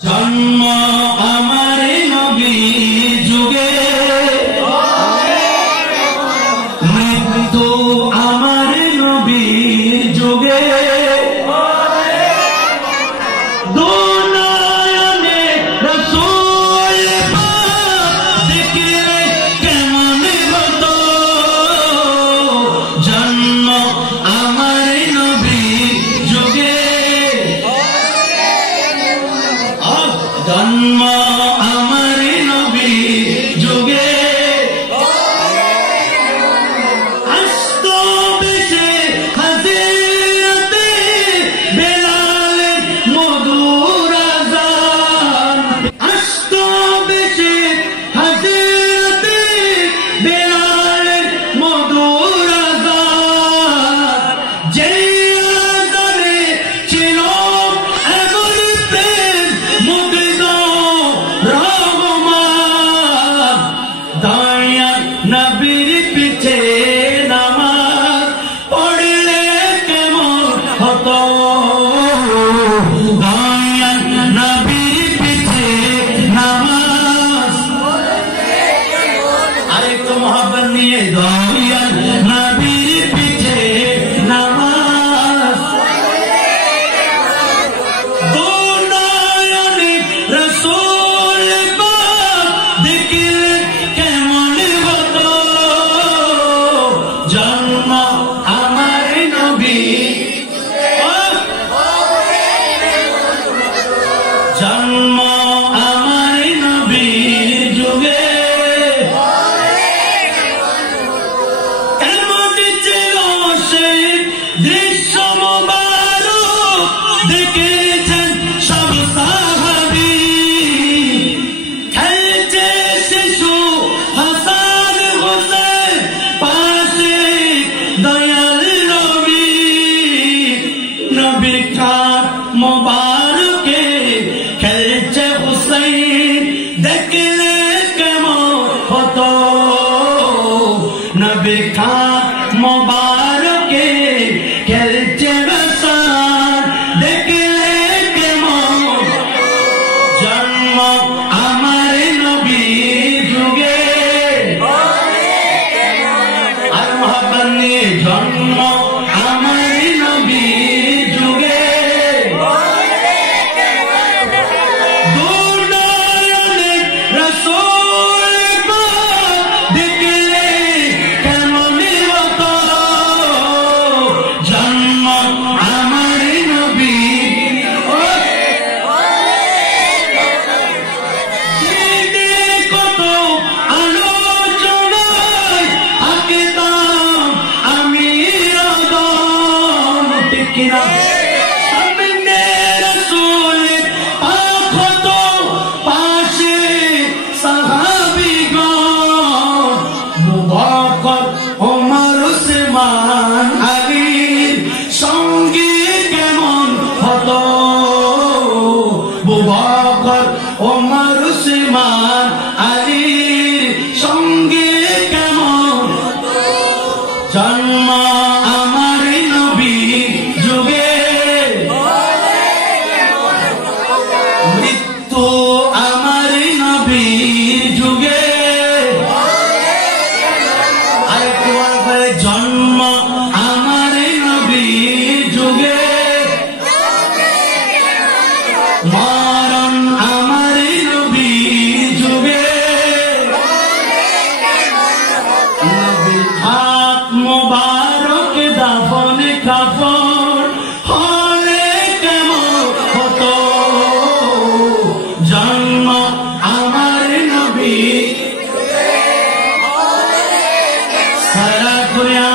জন্ম আমার নবী যুগে, মৃত্যু আমার নবী যুগে, দুনিয়ানে রাসূল দেখলে কেমন হতো। জন্ম আমার নবী যুগে, জন্ম আমার নবী যুগে, আসত বেশে হযরতে বেলালের মধুর আযান, আসত বেশে হযরতে বেলালের মধুর আযান, যে আযানে ছিল এমন প্রেম মুগ্ধ রহমান, দয়াল নবীর পিছে নামাজ পড়লে কেমন হতো। দয়াল নবীর পিছে নামাজ, আরেকটু মহব্বত নিয়ে, দয়াল নবীর পিছে নামাজ, দুনিয়ানে রাসূল দেখলে কেমন হতো। জন্ম আমার নবী, জন্ম আমার নবী যুগে, কেমন ছিল সেই দৃশ্য মোবারক দেখেছেন সব সাহাবী। খেলছে শিশু হাসান হোসেন পাশে দয়াল নবী, নবীর খাট মোবারকে খেলছে হুসাইন দেখলে কেমন হতো। নবীর খাট মোবারকে খেলছে হাসান দেখলে কেমন। জন্ম আমার নবী যুগে, আর মহব্বত নিয়ে, জন্ম আমার নবী যুগে, দুনিয়ানে রাসূল দেখলে কেমন হতো। জন্ম আমার নবী, দিনে কত আলোচনায় থাকতাম আমি রদম, ঠিক কিনা? সামনে রাসূলের পাক হতো, পাশে সাহাবীগণ, মুবারক ওমর উসমান আলীর সঙ্গে কেমন হতো। মুবারক ওমর উসমান আলীর সঙ্গে কেমন। জন্ম আমার নবী যুগে, মৃত্যু আমার নবী যুগে, আরেকটু বলবে, জন্ম আমার নবী যুগে, মরণ আমার নবী যুগে, নবীর হাত মোবারক দাফন কাফন হলে কেমন হতো। জন্ম আমার নবী, সারা দুনিয়া